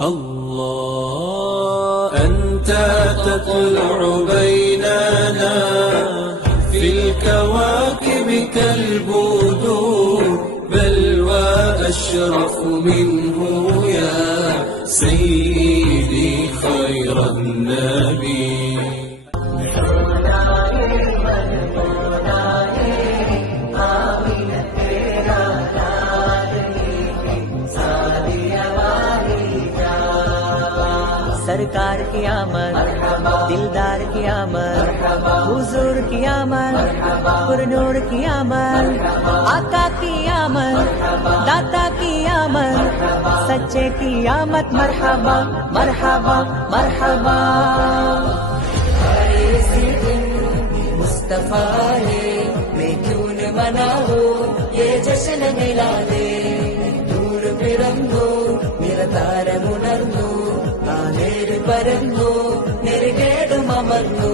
الله أنت تطلع بيننا في الكواكب كالبدور، بل وأشرف منه يا سيدي خير النبي. सरकार की आमद, दिलदार की आमद, हुजूर की आमद, पुरनूर की आमद, आका की आमद, दाता की आमद, सच्चे की आमद। मरहबा मरहबा मरहबा। मुस्तफा है मैं क्यों न मनाऊं ये जश्न मिलादे, दूर പിറന്നു നിരതാരമുണർന്നു, നേര് പരന്നു നെരുകേടുമർന്നു,